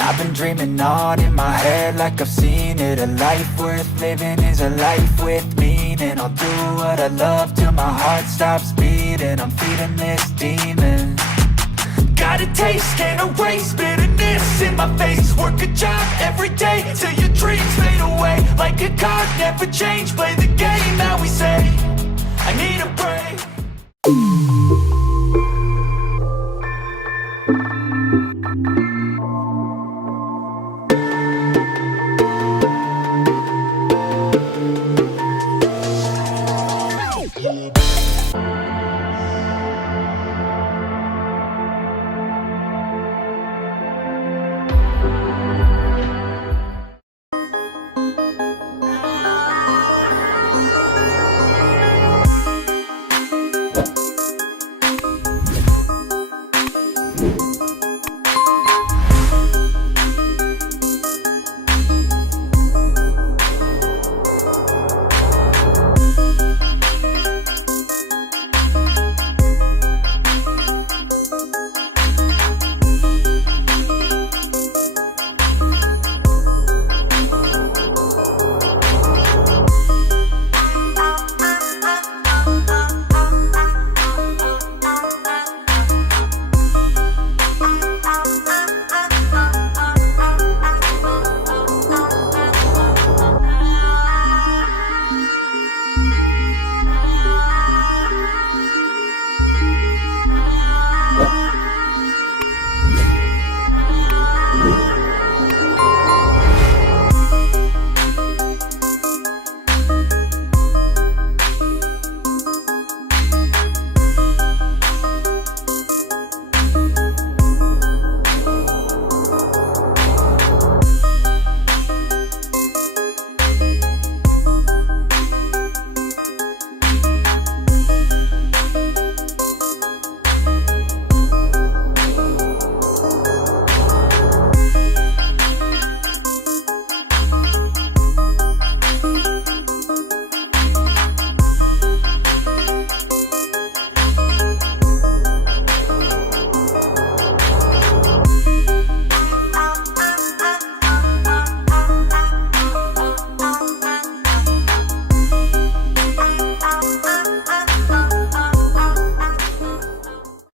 I've been dreaming on in my head like I've seen it. A life worth living is a life with meaning. I'll do what I love till my heart stops beating. I'm feeding this demon. Got a taste, can't erase bitterness in my face. Work a job every day till your dreams fade away. Like a card, never change, play